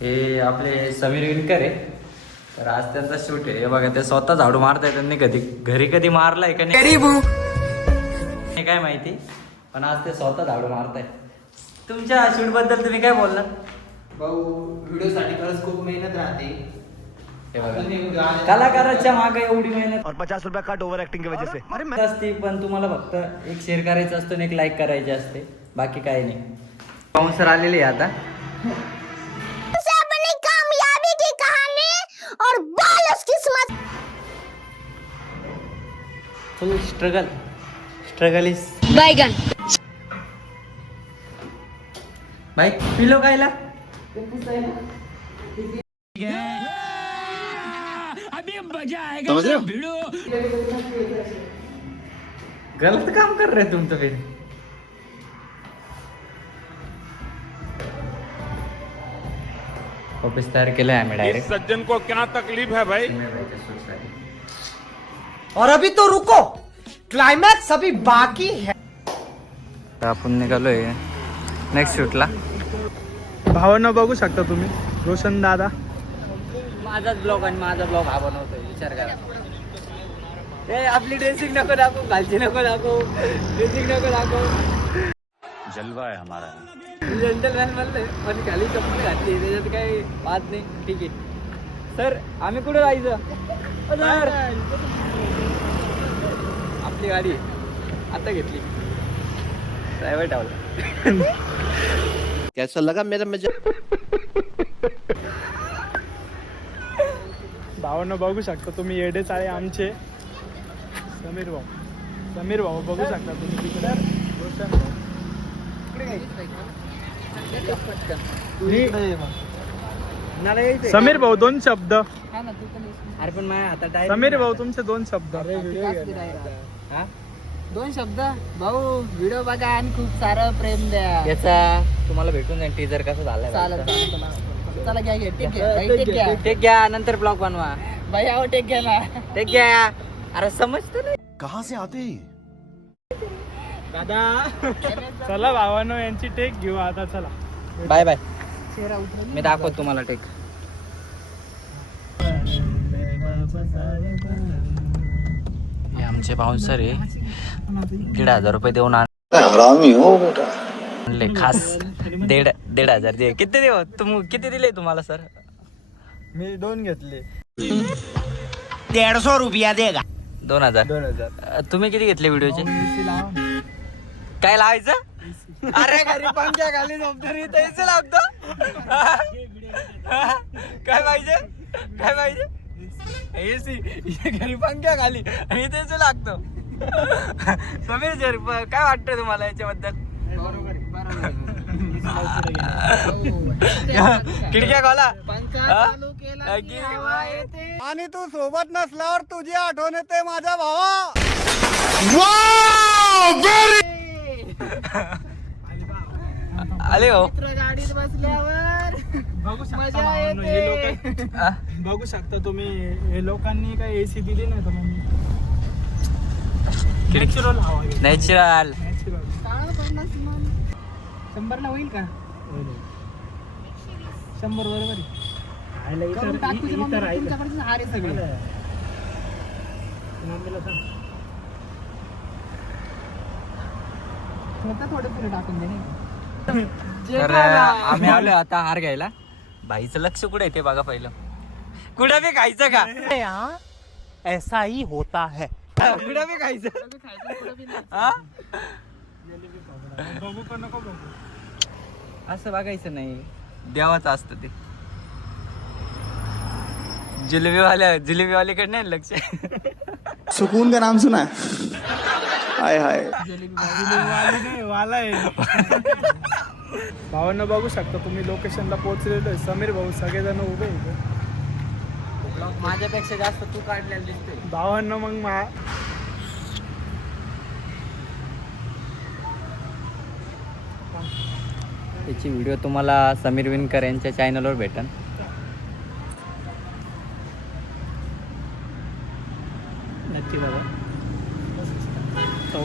हे आपले समीर विणकर आहे. तर आज त्यांचा शूट आहे. हे बघा ते स्वतः झाडू मारताय. त्यांनी कधी घरी कधी मारलाय का नाही काय माहिती, पण आज ते स्वतः झाडू मारताय. तुमच्या शूट बद्दल तुम्ही काय बोलला भाऊ? व्हिडिओ साठी खरंच खूप मेहनत राहते. हे बघा, कलाकाराच्या मागे एवढी मेहनत और 50 रुपया कट ओवर एक्टिंग की वजह से असते, पण तुम्हाला फक्त एक शेअर करायचं असतं आणि एक लाईक करायचे असते, बाकी काही नाही. पाऊसर आलेली आहे आता. अपनी कामयाबी की कहानी और बालस किस्मत. फुल स्ट्रगल इज बैगन. भाई पिलो खायला समझ रहे हो? गलत काम कर रहे तुम तो फिर. ऑफिस तयार केलं आहे आम्ही डायरेक्ट. सज्जन को क्या तकलीफ है भाई? और अभी तो रुको, क्लाइमैक्स अभी बाकी है. तर आपण निघालोय नेक्स्ट शूटला. भावांना बघू शकता तुम्ही, रोशन दादा. माझाच ब्लॉग आणि माझा ब्लॉग हा बनवतोय, विचार करा. ए आपली ड्रेसिंग नको दाखवू, घालची नको दाखवू, ड्रेसिंग नको दाखवू. जलवा है हमारा. जेंटलमॅन म्हणले पण खाली चप्पल घातली, त्याच्यात काही बात नाही. ठीक आहे सर, आम्ही कुठे जायचं सर? आपली गाडी आता घेतली, ड्रायव्हर ठेवला. कैसा लगा मेरा मजा? भावांना बघू शकता तुम्ही, येडे चाळे आमचे समीर भाऊ बघू शकता तुम्ही तिकडे. रोशन समीर भाऊ 2 शब्द. अरे पण माझ्या हातात समीर भाऊ तुमचे 2 शब्द. 2 शब्द भाऊ, व्हिडिओ बघा आणि खूप सारं प्रेम द्या. याचा तुम्हाला भेटून जाईल टीजर कसं झालाय. चला घ्या घ्या, टेक घ्या भाई, टेक घ्या टेक घ्या, नंतर ब्लॉग बनवा. भाई. आहो टेक घ्या ना. टेक घ्या. अरे समजतं नाही. कहाँ से आते हैं? दादा चला भावांनो, यांची टेक घेऊ आता. चला बाय बाय. मी दाखवतो तुम्हाला टेक. हे आमचे बाउन्सर आहे, 1,500 रुपये देऊन आणले खास. 1,500 दे. किती देऊ किती दिले तुम्हाला सर? मी 2 घेतले. 150 रुपया देगा. 2,000. तुम्ही किती घेतले व्हिडिओचे? काय लावायचं? अरे घरी पंख्या खाली झोपतरी त्याच लागतो. काय पाहिजे? काय पाहिजे? एसी घरी पंख्या खाली आणि तेच लागतो. समीर सर काय वाटतं तुम्हाला याच्याबद्दल? खिडक्या खोला. आणि तू सोबत नसल्यावर तुझी आठवण येते माझ्या भावा. आले हो. गाडीत बसल्यावर बघू शकता भावांनो, हे लोक बघू शकता तुम्ही, हे लोकांनी काय एसी दिली नाही तर मग नॅचरल हवा घे. नॅचरल. नॅचरल 100 ला होईल का? 100 बरोबर आहे. करून टाक तुझ्या मम्मीला, तुमच्याकडचे हार आहे सगळे. मम्मीला सांग. स्वतः थोडे पुढे टाकून दे नाही. तर आम्ही आलो आता हार घ्यायला. बाईचं लक्ष कुठे आहे ते बघा पहिलं. कुठं बी खायचं का? ऐसा ही होता है. कुठं बी खायचं. हा? बघू का नको बघू? असं बघायचं नाही, देवाचं असतं ते. जिलेबीवालीकडे नाही लक्ष. सुकून का नाम सुना? हाय हाय. वाला आहे. भावांना बघू शकता तुम्ही, लोकेशनला पोहोचलेलो आहे. समीर भाऊ सगळेजण उभे इथे. माझ्यापेक्षा जास्त तू काढलेला दिसतोय. भावांना मग त्याची व्हिडिओ तुम्हाला समीर विणकर यांच्या चॅनलवर भेटेल. नक्की बघा.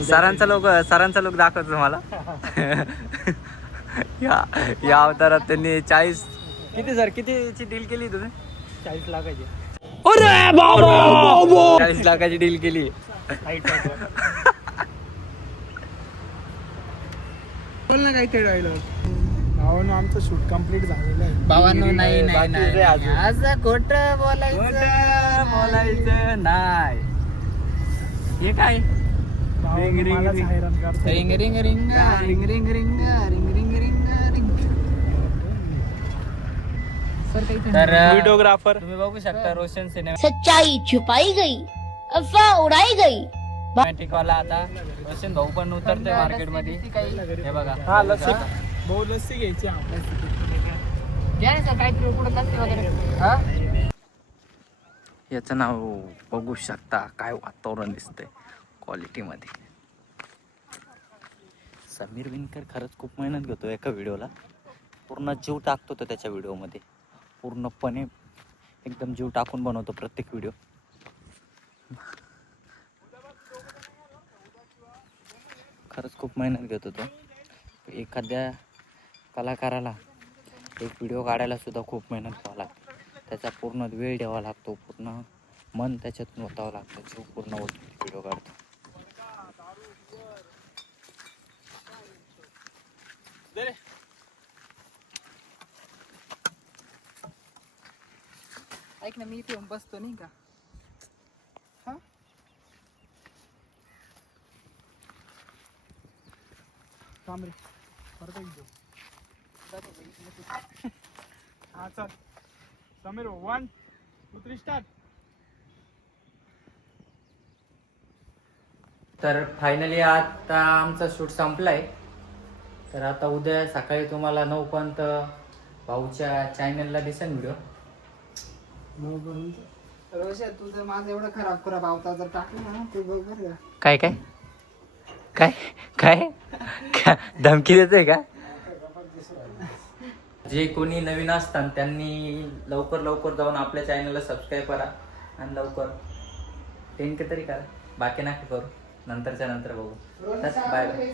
सरांचा लोक दाखवतो तुम्हाला. या अवतारात त्यांनी किती सर कितीची डील केली तुम्ही? 40 लाखाची 40 लाखाची डील केली. बोल ना काहीतरी डायलॉग. भावानं आमचं शूट कम्प्लीट झालेलं आहे. भावांनो नाही नाही बाकी नाही रे अजून. असं खोटं बोलायचं बोलायचं नाही. हे काय भावानं रिंग, मलाच रिंग. हैराण करतो. Ring ring ring ring ring ring ring ring ring ring. Sir काही तर व्हिडिओग्राफर तुम्ही बघू शकता रोशन सच्चाई छुपाई गई, अफवाह उड़ाई गई। सिनेमॅटिक वाला आता रोशन भाऊ पण उतरते मार्केट मध्ये. हे बघा हा लस्सी भाऊ लस्सी घ्यायची घ्या ना सर काहीतरी उकडून लागते वगैरे हा याचं नाव बघू शकता. काय वातावरण दिसतंय क्वालिटी मध्ये. समीर विनकर खरंच खूप मेहनत घेतो एका व्हिडिओला. पूर्ण जीव टाकतो तो त्याच्या व्हिडिओमध्ये. पूर्णपणे एकदम जीव टाकून बनवतो प्रत्येक व्हिडिओ. खरंच खूप मेहनत घेतो तो. एखाद्या कलाकाराला एक व्हिडिओ काढायला सुद्धा खूप मेहनत करावं लागते. त्याचा पूर्ण वेळ द्यावा लागतो. पूर्ण मन त्याच्यातून ओतावं लागतं. जीव पूर्ण ओतून व्हिडिओ काढतो. ऐक ना मी इथे येऊन बसतो नाही का हा थांब रे परत एक देऊ. हा चल समीर 1 2 3 स्टार्ट. तर फायनली आता आमचा शूट संपलाय. तर आता उद्या सकाळी तुम्हाला 9 पर्यंत भाऊच्या चॅनलला दिसेल व्हिडिओ. रोशन तू जर माझं एवढं खराब आवता जर टाकलं ना तू बघ बरं का. काय काय काय काय धमकी देते का? जे कोणी नवीन असतात त्यांनी लवकर जाऊन आपल्या चॅनलला सबस्क्राईब करा आणि लवकर 10K तरी करा. बाकी नका करू. नंतरच्या नंतर बघू. Bye bye.